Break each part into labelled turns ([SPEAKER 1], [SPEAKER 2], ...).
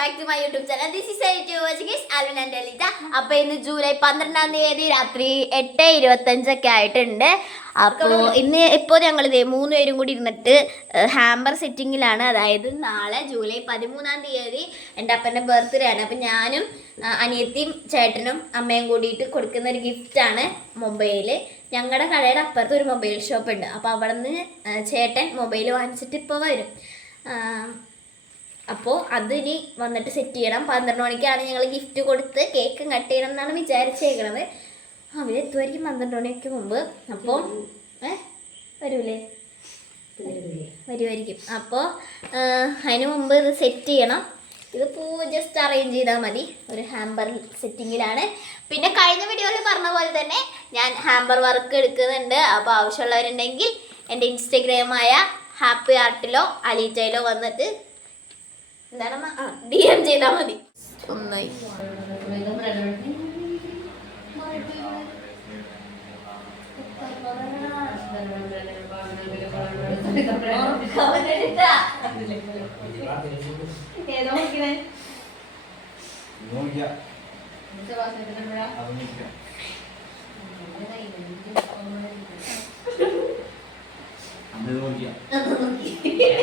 [SPEAKER 1] Back to my YouTube channel this is അലുൻ and Lalitha അപ്പൊ ഇന്ന് July പന്ത്രണ്ടാം തീയതി രാത്രി എട്ട് ഇരുപത്തഞ്ചൊക്കെ ആയിട്ടുണ്ട്. അപ്പോൾ ഇന്ന് ഇപ്പോ ഞങ്ങൾ ഇതേ മൂന്ന് പേരും കൂടി ഇരുന്നിട്ട് ഹാമ്പർ സെറ്റിംഗിലാണ് അതായത് നാളെ ജൂലൈ പതിമൂന്നാം തീയതി എന്റെ അപ്പന്റെ ബർത്ത്ഡേ ആണ്. അപ്പം ഞാനും അനിയത്തിയും ചേട്ടനും അമ്മയും കൂടിയിട്ട് കൊടുക്കുന്ന ഒരു ഗിഫ്റ്റ് ആണ് മൊബൈൽ ഞങ്ങളുടെ കടയുടെ അപ്പുറത്ത് ഒരു മൊബൈൽ ഷോപ്പ് ഉണ്ട്. അപ്പോൾ അവിടെ നിന്ന് ചേട്ടൻ മൊബൈൽ വാങ്ങിച്ചിട്ട് ഇപ്പോൾ വരും. അപ്പോൾ അതിനി വന്നിട്ട് സെറ്റ് ചെയ്യണം. പന്ത്രണ്ട് മണിക്കാണ് ഞങ്ങൾ ഗിഫ്റ്റ് കൊടുത്ത് കേക്ക് കട്ട് ചെയ്യണം എന്നാണ് വിചാരിച്ചേക്കണത്. അവരെത്തുമായിരിക്കും പന്ത്രണ്ട് മണിയൊക്കെ മുമ്പ് അപ്പോൾ വരൂലേ? വരുമായിരിക്കും അപ്പോൾ അതിന് മുമ്പ് ഇത് സെറ്റ് ചെയ്യണം. ഇത് പൂ ജസ്റ്റ് അറേഞ്ച് ചെയ്താൽ മതി. ഒരു ഹാമ്പർ സെറ്റിങ്ങിലാണ് പിന്നെ കഴിഞ്ഞ വീഡിയോയിൽ പറഞ്ഞ പോലെ തന്നെ ഞാൻ ഹാമ്പർ വർക്ക് എടുക്കുന്നുണ്ട്. അപ്പോൾ ആവശ്യമുള്ളവരുണ്ടെങ്കിൽ എന്റെ ഇൻസ്റ്റഗ്രാമായ ഹാപ്പി ആർട്ടിലോ അലീറ്റയിലോ വന്നിട്ട് എന്താണ് ഡി എം ചെയ്താൽ മതി. ഒന്നായി
[SPEAKER 2] ഏതോ നോക്കിയേ
[SPEAKER 3] നോക്കിയാ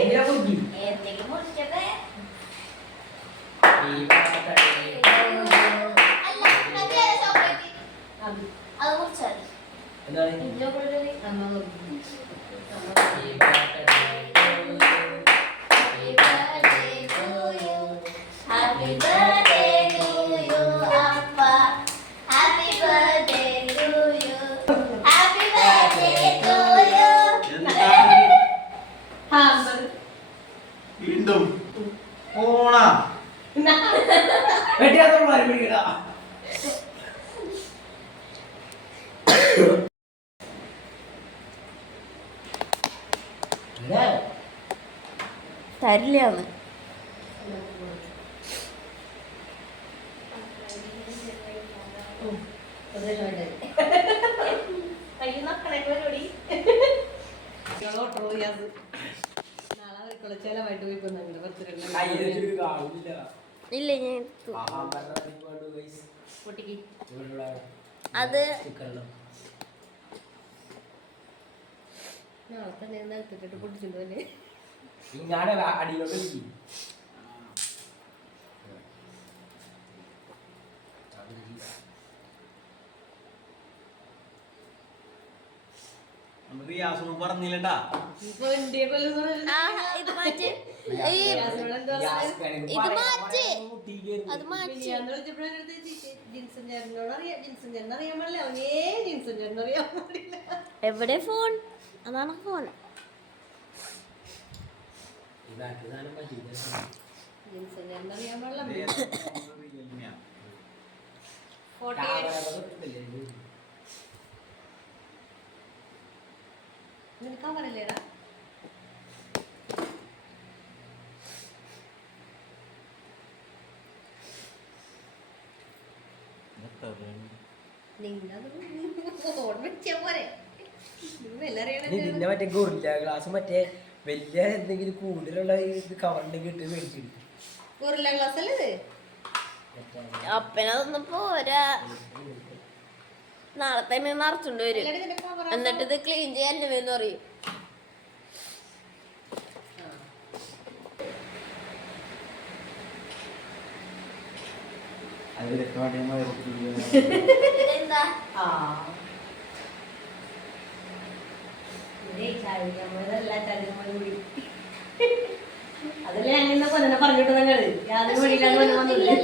[SPEAKER 3] നോക്കിയാ നോക്കിയാ
[SPEAKER 1] എന്തെങ്കിലും മുറിക്കട്ടെ you.
[SPEAKER 3] വീണ്ടും ഓണാ
[SPEAKER 1] തരില്ലാന്ന്
[SPEAKER 2] ചെലവായിട്ട് പോയി പത്ത്
[SPEAKER 1] ഇല്ല ഞാൻ അത്
[SPEAKER 4] ഇങ്ങാടെ അടിയിലോട്ട്
[SPEAKER 2] പാടില്ല. അവനേ ജിൻസൺ ചേട്ടൻ അറിയാൻ പാടില്ല.
[SPEAKER 1] എവിടെ ഫോൺ അതാണ് ഫോൺ
[SPEAKER 2] ഫോട്ടോ അറിയാൻ പാടില്ല.
[SPEAKER 4] ഇതിന്റെ മറ്റേ ഗൊറില്ല ഗ്ലാസ് മറ്റേ വലിയ എന്തെങ്കിലും കൂടുതലുള്ള ഇത് കവറിലേക്ക് ഇട്ട് മേടിച്ചിട്ട്
[SPEAKER 2] ഗോറില്ല ക്ലാസ് അല്ലേ ഇത്?
[SPEAKER 1] അപ്പനതൊന്നും പോരാ. നാളെ തന്നെ നിറച്ചുകൊണ്ട് വരും. എന്നിട്ട് ഇത് ക്ലീൻ ചെയ്യാൻ എന്ന് പറയും.
[SPEAKER 2] അതല്ലേ അങ്ങനെ പറഞ്ഞിട്ട് നിങ്ങൾ യാതൊരു വഴിയിലാണ് പൊന്നെ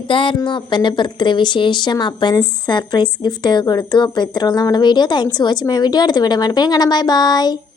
[SPEAKER 1] ഇതായിരുന്നു അപ്പന്റെ ബർത്ത്ഡേ വിശേഷം. അപ്പന് സർപ്രൈസ് ഗിഫ്റ്റ് ഒക്കെ കൊടുത്തു. അപ്പോൾ ഇത്രയുള്ള നമ്മുടെ video thanks for watching my video അടുത്ത വീഡിയോ വേണം കാണാം. Bye bye